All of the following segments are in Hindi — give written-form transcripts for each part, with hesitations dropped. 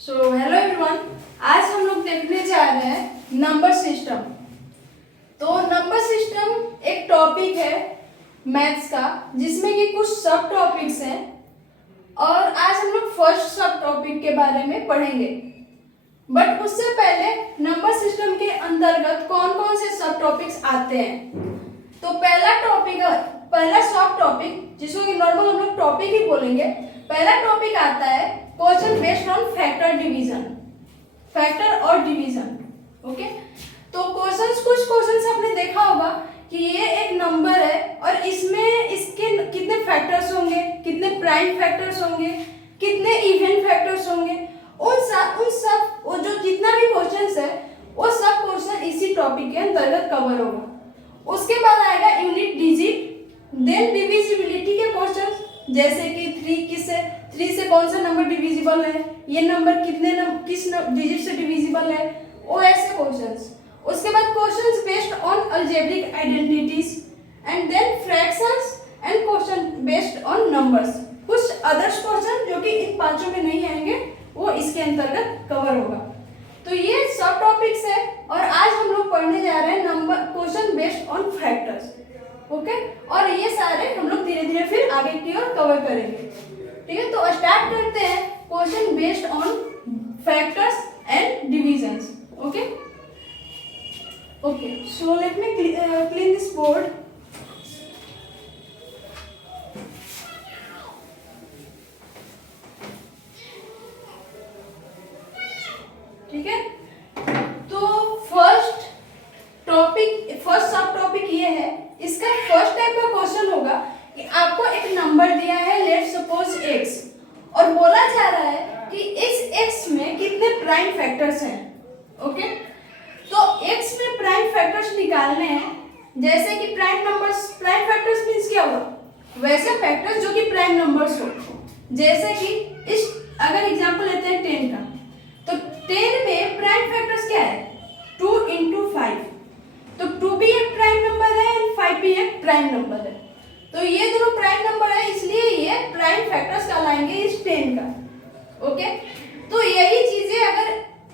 सो हेलो एवरीवन, आज हम लोग देखने जा रहे हैं नंबर सिस्टम। तो नंबर सिस्टम एक टॉपिक है मैथ्स का, जिसमें कि कुछ सब टॉपिक्स हैं और आज हम लोग फर्स्ट सब टॉपिक के बारे में पढ़ेंगे। बट उससे पहले नंबर सिस्टम के अंतर्गत कौन कौन से सब टॉपिक्स आते हैं। तो पहला सब टॉपिक, जिसको कि नॉर्मल हम लोग टॉपिक ही बोलेंगे, पहला टॉपिक आता है क्वेश्चन बेस्ड ऑन फैक्टर और डिवीजन। ओके, तो कुछ क्वेश्चंस आपने देखा होगा कि ये एक नंबर है और इसमें इसके कितने फैक्टर्स होंगे, कितने प्राइम फैक्टर्स होंगे, कितने इवन फैक्टर्स होंगे, उन सब वो जो जितना भी क्वेश्चंस है वो सब क्वेश्चन इसी टॉपिक के अंतर्गत कवर होगा। उसके बाद आएगा यूनिट डिजिट, देन डिविजिबिलिटी के क्वेश्चन, जैसे कि 3 से कौन सा नंबर डिविजिबल है, ये नंबर किस डिजिट से डिविजिबल है, वो ऐसे क्वेश्चंस। उसके बाद questions based on algebraic identities and then fractions and question based on numbers. कुछ अदर्स क्वेश्चन जो कि इन पांचों में नहीं आएंगे वो इसके अंतर्गत कवर होगा। तो ये सब टॉपिक्स है और आज हम लोग पढ़ने जा रहे हैं number question based on factors. Okay, और ये सारे हम लोग धीरे धीरे फिर आगे की ओर कवर करेंगे। ठीक है, तो स्टार्ट करते हैं question based on factors and divisions. Okay, so let me clean this board. ठीक है, तो फर्स्ट सब टॉपिक ये है। इसका फर्स्ट टाइप का क्वेश्चन होगा कि आपको एक नंबर दिया है, लेट्स सपोज x, और बोला जा रहा है कि इस x में कितने प्राइम फैक्टर्स हैं। ओके, तो x में प्राइम फैक्टर्स निकालने हैं। जैसे कि प्राइम फैक्टर्स मींस क्या हुआ, वैसे फैक्टर्स जो कि प्राइम नंबर्स हो। जैसे कि इस अगर एग्जांपल लेते हैं 10 का, तो 10 में प्राइम फैक्टर्स क्या है, 2 × 5। तो 2 भी एक प्राइम नंबर है और 5 भी एक प्राइम नंबर है। तो ये दोनों प्राइम नंबर है, इसलिए ये प्राइम फैक्टर्स कहलाएंगे इस 10 का। ओके, तो यही चीजें अगर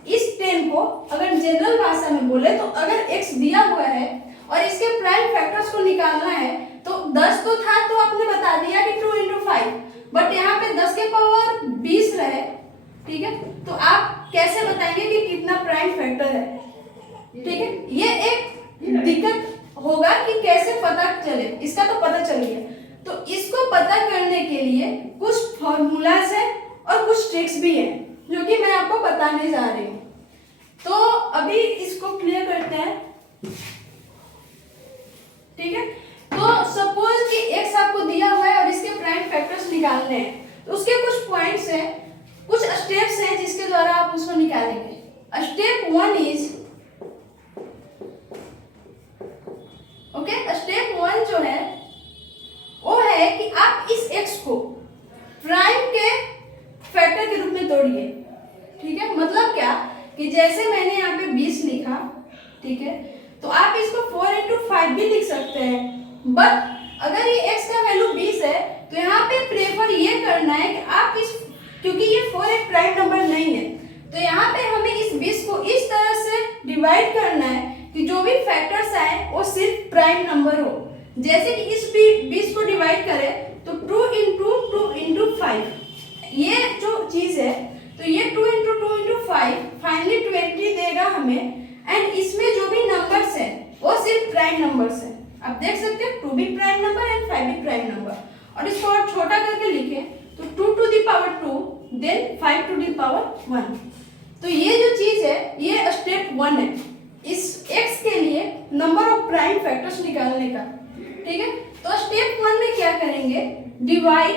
इस 10 को अगर जनरल भाषा में बोले, तो अगर x दिया हुआ है और इसके प्राइम फैक्टर्स को निकालना है, तो 10 तो था, तो आपने बता दिया कि 2 × 5, बट यहाँ पे 10 के पावर 20 रहे। ठीक है, तो आप कैसे बताएंगे कि कितना प्राइम फैक्टर है। ठीक है, ये एक दिक्कत होगा कि कैसे पता चले, इसका तो पता चल गया। तो इसको पता करने के लिए कुछ फॉर्मूलाज है और कुछ ट्रिक्स भी है जो कि मैं आपको बताने जा रही हूँ। तो अभी इसको क्लियर करते हैं। ठीक है, तो सपोज कि x आपको दिया हुआ है और इसके प्राइम फैक्टर्स निकालने हैं, तो उसके कुछ पॉइंट्स हैं, कुछ स्टेप्स हैं जिसके द्वारा आप उसको निकालेंगे। स्टेप 1 इज स्टेप 1 जो है वो है कि आप इस x को प्राइम के फैक्टर के रूप में तोड़िए। ठीक है, मतलब क्या कि जैसे मैंने यहाँ पे 20 लिखा, ठीक है, तो आप इसको 4 × 5 भी लिख सकते हैं। बट अगर ये x का वैल्यू 20 है, तो यहाँ पे प्रेफर ये करना है कि आप क्योंकि ये 4 एक प्राइम नंबर नहीं है, तो यहाँ पे हमें इस 20 को इस तरह से डिवाइड करना है कि जो भी फैक्टर्स आए वो सिर्फ प्राइम नंबर हो। जैसे कि इस 20 को डिवाइड करें तो 2 × 5, ये जो चीज है, तो ये 2 × 2 × 5 फाइनली 20 देगा हमें। एंड इसमें जो भी नंबर्स है वो सिर्फ प्राइम नंबर्स है। आप देख सकते हैं 2 भी प्राइम नंबर एंड 5 भी प्राइम नंबर। और इसको और छोटा करके लिखें तो 2 → 2 देन 5 → 1। तो ये जो चीज है ये स्टेप 1 है इस x के लिए नंबर ऑफ प्राइम फैक्टर्स निकालने का। ठीक है, तो स्टेप 1 में क्या करेंगे, डिवाइड,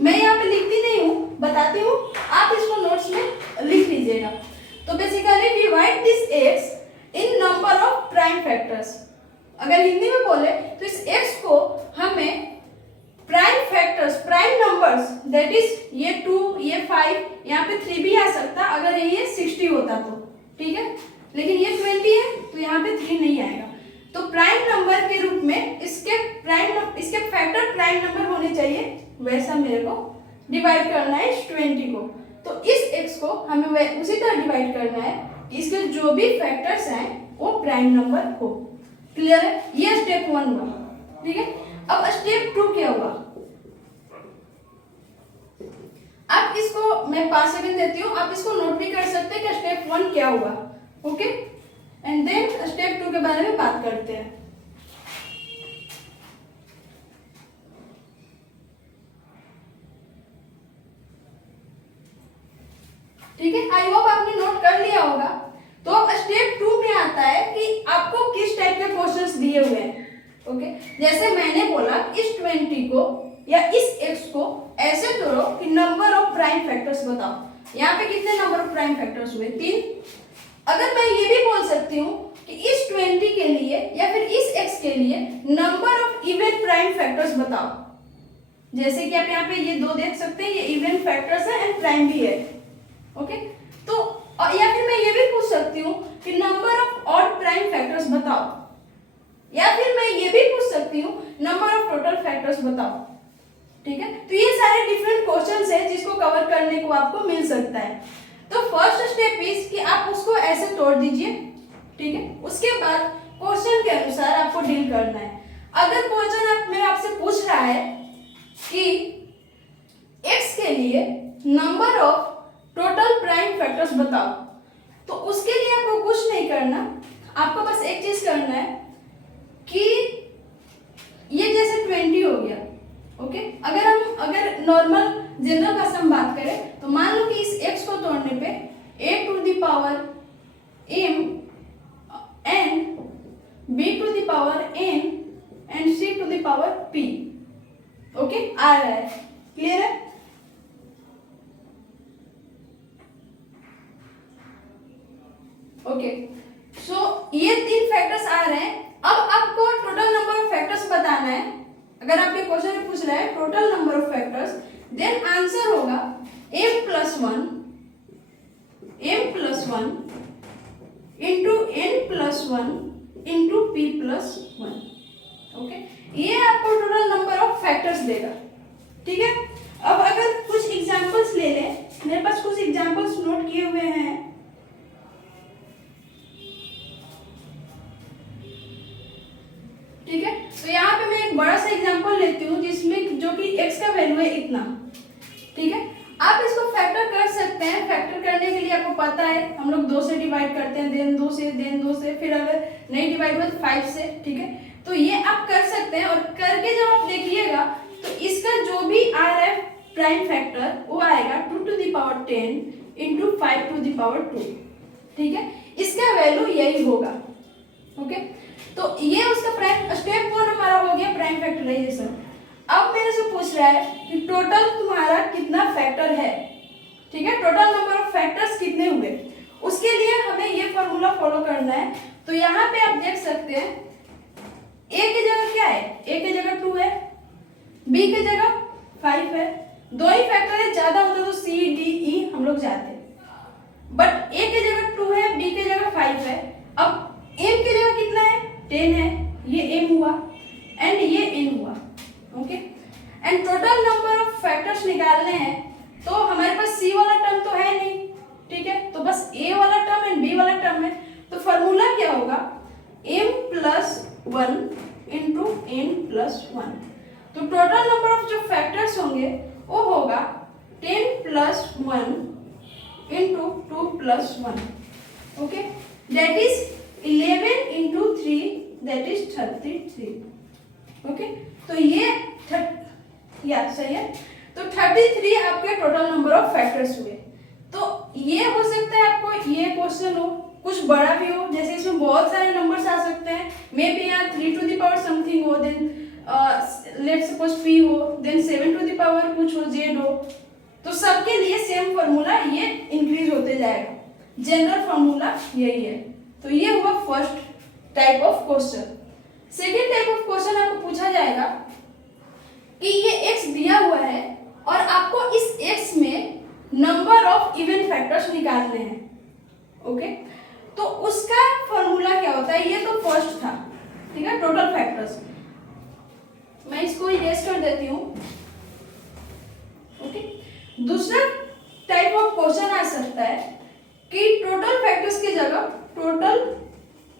मैं यहाँ पे लिखती नहीं हूँ, बताती हूँ, आप इसको नोट्स में लिख लीजिएगा। तो basically divide this x in number of prime factors. अगर हिंदी में बोले तो इस x को हमें prime factors, prime numbers, that is ये 2, ये 5, यहाँ पे 3 भी आ सकता अगर ये 60 होता तो। ठीक है, लेकिन ये 20 है तो यहाँ पे 3 नहीं आएगा। तो प्राइम नंबर के रूप में इसके फैक्टर प्राइम नंबर होने चाहिए, वैसा मेरे को डिवाइड करना है इस 20 को। तो इस x को हमें उसी तरह डिवाइड करना है कि इसके जो भी फैक्टर्स हैं वो प्राइम नंबर हो। क्लियर है? ये स्टेप 1 हुआ। ठीक है, अब स्टेप 2 क्या हुआ? आप इसको मैं 5 सेकंड देती हूँ, आप इसको नोट भी कर सकते हैं कि स्टेप 1 क्या हुआ। ओके, एंड देन स्टेप 2 के बारे में बात करते हैं। ठीक है, आई होप आपने नोट कर लिया होगा। तो अब स्टेप 2 में आता है कि आपको किस टाइप के क्वेश्चंस दिए हुए हैं। ओके, जैसे मैंने बोला इस 20 को या इस x को ऐसे तोड़ो कि नंबर ऑफ प्राइम फैक्टर्स बताओ। यहाँ पे कितने नंबर ऑफ प्राइम फैक्टर्स हुए? 3। अगर मैं ये भी बोल सकती हूँ कि इस 20 के लिए या फिर इस x के लिए number of even prime factors बताओ। जैसे कि आप यहाँ पे ये 2 देख सकते हैं, ये इवन फैक्टर्स है एंड प्राइम भी है। ओके, तो या फिर मैं ये भी पूछ सकती हूँ कि number of odd prime factors बताओ, या फिर मैं ये भी पूछ सकती हूँ नंबर ऑफ टोटल फैक्टर्स बताओ। ठीक है, तो ये सारे डिफरेंट क्वेश्चंस हैं जिसको कवर करने को आपको मिल सकता है। तो फर्स्ट स्टेप इज कि आप उसको ऐसे तोड़ दीजिए। ठीक है, उसके बाद क्वेश्चन के अनुसार आपको डील करना है। अगर क्वेश्चन में आपसे पूछ रहा है कि x के लिए number of total prime factors बताओ, तो उसके लिए आपको कुछ नहीं करना, आपको बस एक चीज करना है कि ये जैसे 20 हो गया। ओके, अगर नॉर्मल जनरल भाषा में बात करें तो मान लो कि इस x को तोड़ने पे a to the power m and b to the power n and c to the power p okay आ रहा है। क्लियर है? ओके, सो ये 3 फैक्टर्स आ रहे हैं। अब आपको टोटल नंबर ऑफ फैक्टर्स बताना है। अगर आपके क्वेश्चन में पूछ रहा है total number of factors, then answer होगा m plus 1 into n plus 1 into p plus 1। Okay, ये आपको टोटल नंबर ऑफ फैक्टर्स देगा। ठीक है, अब अगर कुछ एग्जांपल्स ले लें, मेरे पास कुछ एग्जांपल्स नोट किए हुए हैं। ठीक है, तो यहाँ पे मैं एक बड़ा सा एग्जांपल लेती हूँ जिसमें जो कि x का वैल्यू है इतना। ठीक है, आप इसको फैक्टर कर सकते हैं। फैक्टर करने के लिए आपको पता है हम लोग 2 से डिवाइड करते हैं, देन 2 से, फिर अगर नहीं डिवाइड हुआ तो 5 से। ठीक है, तो ये आप कर सकते हैं और करके जब आप देखिएगा तो इसका जो भी आ रहा है प्राइम फैक्टर वो आएगा 2 to the power 10 into 5 to the power 2। ठीक है, इसका वैल्यू यही होगा। ओके, तो ये उसका प्राइम स्टेप 1 हमारा हो गया प्राइम फैक्टराइजेशन। अब मेरे से पूछ रहा है कि टोटल तुम्हारा कितना फैक्टर है। ठीक है, टोटल नंबर ऑफ फैक्टर्स कितने हुए, उसके लिए हमें ये फॉर्मूला फॉलो करना है। तो यहाँ पे आप देख सकते हैं a की जगह क्या है, a की जगह 2 है, b की जगह 5 है। 2 ही फैक्टर है, ज्यादा होता तो c d e हम लोग जाते, बट a की जगह 2 है, b की जगह 5 है। अब m की जगह कितना है, 10 है, ये m हुआ एंड ये n हुआ। Okay, and total number of factors निकालने हैं तो हमारे पास c वाला टर्म तो है नहीं। ठीक है, तो बस a वाला टर्म एंड b वाला टर्म है। तो फॉर्मूला क्या होगा, m plus 1 into n plus 1। तो टोटल नंबर ऑफ जो फैक्टर्स होंगे वो होगा 10 plus 1 into 2 plus 1। Okay, that is 11 into 3 that is 33। Okay, तो ये सही है। तो 33 आपके टोटल नंबर ऑफ फैक्टर्स हुए। तो ये हो सकता है आपको ये क्वेश्चन हो, कुछ बड़ा भी हो, जैसे इसमें बहुत सारे नंबर्स आ सकते हैं। मे बी यहाँ 3 टू द पावर समथिंग हो, देन लेट्स सपोज p हो, देन 7 टू द पावर कुछ हो, z हो। तो सबके लिए सेम फॉर्मूला ये इंक्रीज होते जाएगा। जनरल फॉर्मूला यही है। तो ये हुआ first type of question. Second type of question आपको पूछा जाएगा कि ये x दिया हुआ है और आपको इस x में नंबर ऑफ इवन फैक्टर्स निकालने हैं। ओके, तो उसका फॉर्मूला क्या होता है, ये तो फर्स्ट था। ठीक है, टोटल फैक्टर्स। मैं इसको इरेज कर देती हूँ। ओके, दूसरा टाइप ऑफ क्वेश्चन आ सकता सकता है कि टोटल फैक्टर्स की जगह टोटल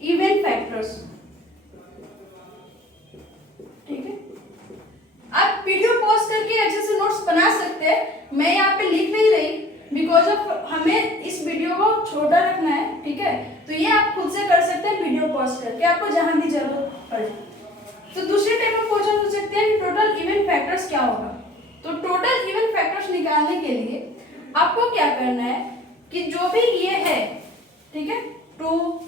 इवन फैक्टर्स। ठीक है, आप वीडियो पॉज करके अच्छे से नोट्स बना सकते हैं। मैं यहाँ पे लिख नहीं रही बिकॉज ऑफ हमें इस वीडियो को छोटा रखना है। ठीक है, तो ये आप खुद से कर सकते हैं वीडियो पॉज करके, आपको जहां भी जरूरत पड़े। तो दूसरे टाइप में क्वेश्चन पूछ सकते हैं कि टोटल इवन फैक्टर्स क्या होगा। तो टोटल इवन फैक्टर्स निकालने के लिए आपको क्या करना है कि जो भी ये है, ठीक है, तो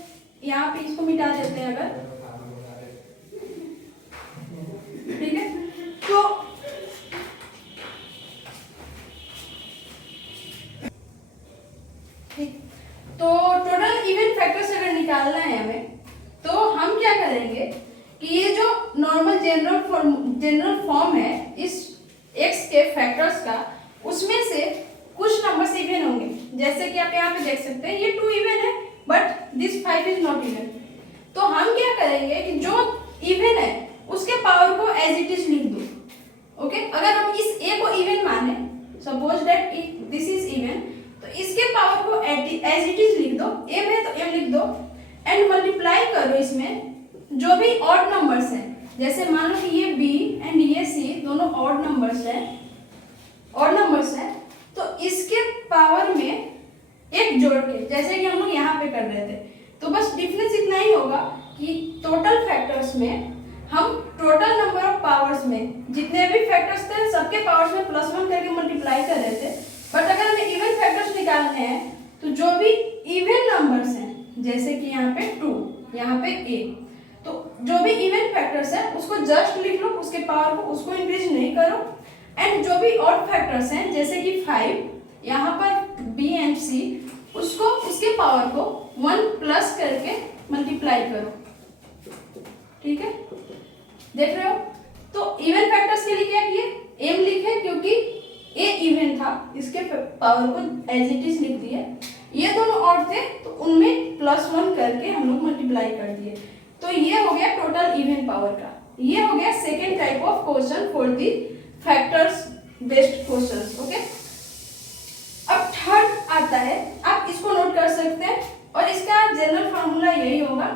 यहाँ पे इसको मिटा देते हैं अगर, ठीक है, तो टोटल इवन फैक्टर्स अगर निकालना है हमें, तो हम क्या करेंगे कि ये जो नॉर्मल जनरल फॉर्म है इस x के फैक्टर्स का, उसमें से कुछ नंबर्स इवन होंगे। जैसे कि आप यहाँ पे देख सकते हैं ये 2 इवन है but this 5 is not even. तो हम क्या करेंगे कि जो इवन है उसके पावर को एज इट इज लिख दो। ओके, अगर हम इस a को इवन माने, suppose that this is even, तो इसके पावर को एज इट इज लिख दो, m है तो m लिख दो एंड मल्टीप्लाई करो इसमें जो भी ऑड नंबर्स हैं। जैसे मान लो कि ये b एंड ये c दोनों ऑड नंबर्स हैं, तो इसके पावर में एक जोड़ के, जैसे कि हम लोग यहाँ पे कर रहे थे, तो बस डिफरेंस इतना ही होगा कि टोटल फैक्टर्स में हम टोटल नंबर ऑफ पावर्स में जितने भी फैक्टर्स थे सबके पावर्स में +1 करके मल्टीप्लाई कर रहे थे। बट अगर हमें इवन फैक्टर्स निकालने हैं तो जो भी इवन नंबर्स हैं, जैसे कि यहाँ पे 2, यहाँ पे a, तो जो भी इवन फैक्टर्स हैं उसको जस्ट लिख लो, उसके पावर को उसको इंक्रीज नहीं करो। एंड जो भी ऑड फैक्टर्स हैं जैसे कि 5, यहाँ पर b एंड c, उसको उसके पावर को 1 प्लस करके मल्टीप्लाई करो। ठीक है, देख रहे हो। तो इवन फैक्टर्स के लिए क्या किए, m लिखे क्योंकि a इवन था, इसके पावर को एज इट इज लिख दिए। ये दोनों ऑड थे तो उनमें +1 करके हम लोग मल्टीप्लाई कर दिए। तो ये हो गया टोटल इवन पावर का। ये हो गया second type of question for the factors based questions. Okay, अब थर्ड आता है, आप इसको नोट कर सकते हैं और इसका जनरल फार्मूला यही होगा।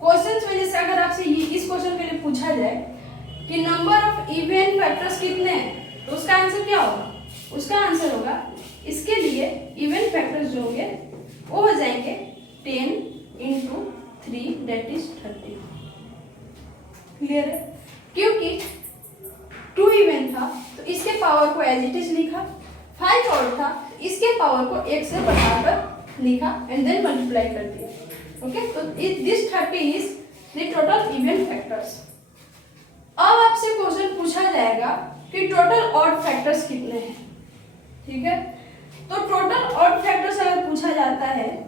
क्वेश्चंस में जैसे अगर आपसे इस क्वेश्चन के लिए पूछा जाए कि नंबर ऑफ इवन फैक्टर्स कितने हैं, तो उसका आंसर क्या होगा, उसका आंसर होगा इसके लिए इवन फैक्टर्स जो होंगे वो हो जाएंगे 10 × 3 दैट इज 30। क्लियर है, क्योंकि 2 इवन था तो इसके पावर को एज इट इज लिखा, 5 ऑड था इसके पावर को 1 से बढ़ाकर लिखा एंड देन मल्टीप्लाई कर दिया। ओके, तो this 30 is the total even factors. अब आपसे क्वेश्चन पूछा जाएगा कि टोटल ऑड फैक्टर्स कितने हैं। ठीक है, तो टोटल ऑड फैक्टर्स अगर पूछा जाता है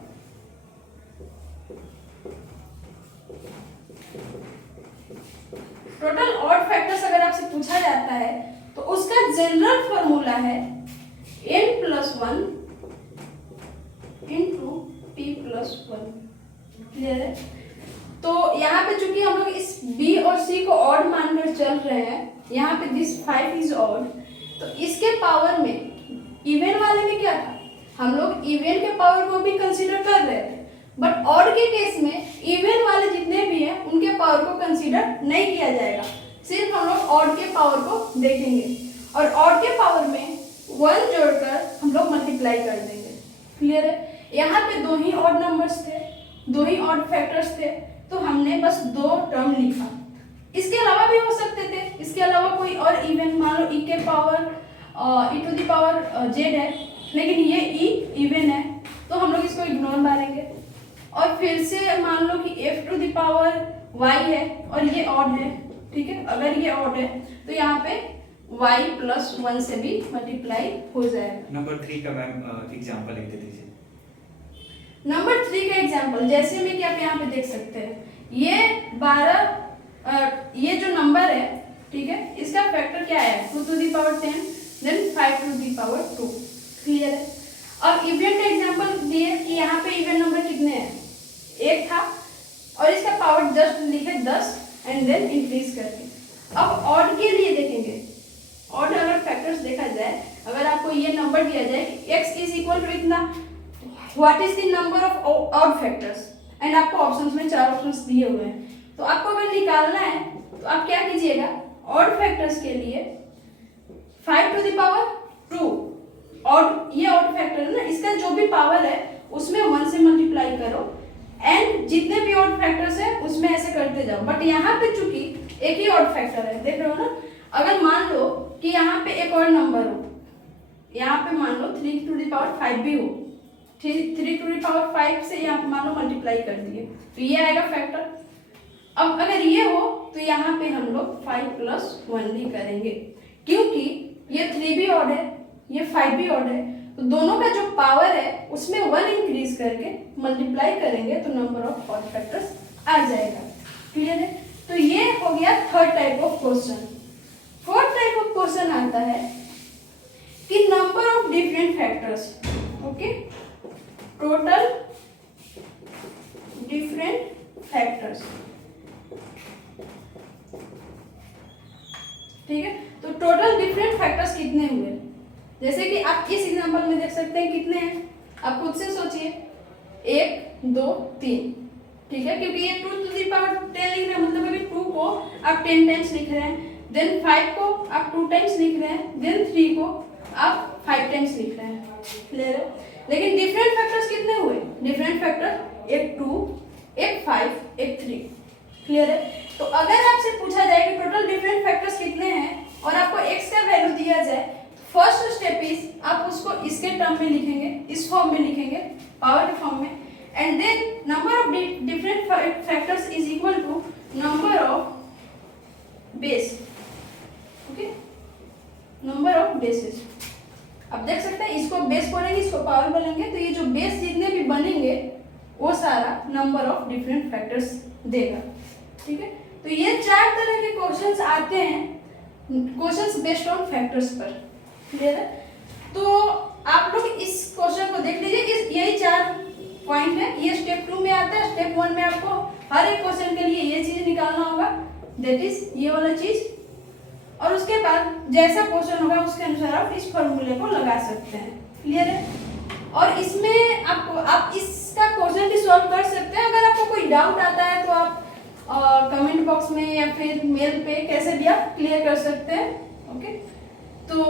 टोटल ऑड फैक्टर्स अगर आपसे पूछा जाता है तो उसका जनरल फॉर्मूला है n+1 × p+1। क्लियर है। तो यहाँ पे चूंकि हम लोग इस b और c को ऑड मानकर चल रहे हैं, यहाँ पे दिस 5 इज ऑड, तो इसके पावर में इवन वाले में क्या था, हम लोग इवन के पावर को भी कंसीडर कर रहे थे, बट ऑड के केस में इवन वाले जितने भी हैं उनके पावर को कंसीडर नहीं किया जाएगा, सिर्फ हम लोग ऑड के पावर को देखेंगे और ऑड के पावर में 1 जोड़कर हम लोग मल्टीप्लाई कर देंगे। क्लियर है। यहाँ पे 2 ही ऑड नंबर्स थे, 2 ही ऑड फैक्टर्स थे, तो हमने बस 2 टर्म लिखा। इसके अलावा भी हो सकते थे, इसके अलावा कोई और इवन, मान लो e के पावर z है, लेकिन ये e इवन है तो हम लोग इसको इग्नोर मारेंगे। और फिर से मान लो कि f⁻y है और ये ऑड है। ठीक है, अगर ये ऑड है तो यहाँ पे y+1 से भी मल्टीप्लाई हो जाएगा। नंबर 3 का मैम एग्जांपल लिख दे दीजिए। नंबर 3 का एग्जांपल जैसे में कि आप यहाँ पे देख सकते हैं, ये 12 ये जो नंबर है, ठीक है, इसका फैक्टर क्या है 2⁻10 देन 5⁻2। क्लियर है। अब इवन का एग्जांपल दिए कि यहाँ पे इवन नंबर कितने हैं, 1 था और इसका पावर जस्ट लिखे 10 एंड देन इंक्रीज करके। अब ऑड के लिए देखेंगे, ऑड अगर फैक्टर्स देखा जाए, अगर आपको ये नंबर दिया जाए कि x इज इक्वल टू इतना, what is the number of odd factors, and आपको ऑप्शंस में 4 ऑप्शंस दिए हुए हैं। तो आपको अगर निकालना है तो आप क्या कीजिएगा, ऑड फैक्टर्स के लिए 5 टू द पावर 2, ऑड, ये ऑड फैक्टर है ना, इसका जो भी पावर है उसमें 1 से मल्टीप्लाई करो, एंड जितने भी ऑड फैक्टर्स है उसमें ऐसे करते जाओ। बट यहाँ पे चूंकि एक ही ऑड फैक्टर है, देख रहे हो ना, अगर मान लो कि यहाँ पे एक और नंबर हो, यहाँ पे मान लो 3 टू द पावर 5 भी हो, 3 टू द पावर 5 से यहाँ पे मान लो मल्टीप्लाई कर दिए तो ये आएगा फैक्टर। अब अगर ये हो तो यहाँ पे हम लोग 5 प्लस 1 भी करेंगे, क्योंकि ये 3 भी ऑड है, ये 5 भी ऑड है, तो दोनों का जो पावर है उसमें 1 इंक्रीज करके मल्टीप्लाई करेंगे तो नंबर ऑफ ऑड फैक्टर्स आ जाएगा। क्लियर है? तो ये हो गया third type of question. Fourth type of question आता है कि number of different factors, okay, total different factors, ठीक है। तो टोटल डिफरेंट फैक्टर्स कितने हुए, जैसे कि आप इस एग्जांपल में देख सकते हैं कितने हैं, आप खुद से सोचिए, 1 2 3, ठीक है, क्योंकि ये 2 टू द पावर 10 लिख रहे हैं, मतलब अभी 2 को आप 10 टाइम्स लिख रहे हैं, देन 5 को आप 2 टाइम्स लिख रहे हैं, देन 3 को आप 5 टाइम्स लिख रहे हैं। क्लियर है? लेकिन डिफरेंट फैक्टर्स कितने हुए, डिफरेंट फैक्टर एक 2, एक 5, एक 3। क्लियर है? तो अगर आपसे पूछा जाए कि टोटल डिफरेंट फैक्टर्स कितने हैं और आपको x का वैल्यू दिया जाए, फर्स्ट स्टेप इज आप उसको इसके टर्म में लिखेंगे, इस फॉर्म में लिखेंगे, पावर के फॉर्म में, and then number of different factors is equal to number of base, okay, number of bases. अब देख सकते हैं, इसको बेस बोलेंगे, इसको पावर बोलेंगे, तो ये जो बेस जितने भी बनेंगे वो सारा नंबर ऑफ डिफरेंट फैक्टर्स देगा। ठीक है, तो ये 4 तरह के क्वेश्चंस आते हैं, क्वेश्चंस बेस्ड ऑन फैक्टर्स पर। क्लियर है? तो आप लोग इस क्वेश्चन को देख लीजिए, इस यही 4 पॉइंट है, ये स्टेप 2 में आता है। स्टेप 1 में आपको हर एक क्वेश्चन के लिए ये चीज निकालना होगा, दैट इज ये वाला चीज, और उसके बाद जैसा क्वेश्चन होगा उसके अनुसार आप इस फॉर्मूले को लगा सकते हैं। क्लियर है? और इसमें आपको आप इसका क्वेश्चन भी सॉल्व कर सकते हैं। अगर आपको कोई डाउट आता है तो आप कमेंट बॉक्स में या फिर मेल पे कैसे भी आप क्लियर कर सकते हैं। ओके, तो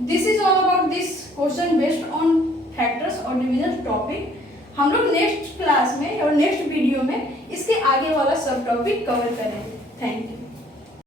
this is all about this question based on factors और डिवीजन टॉपिक। हम लोग नेक्स्ट क्लास में और नेक्स्ट वीडियो में इसके आगे वाला सब टॉपिक कवर करेंगे। Thank you.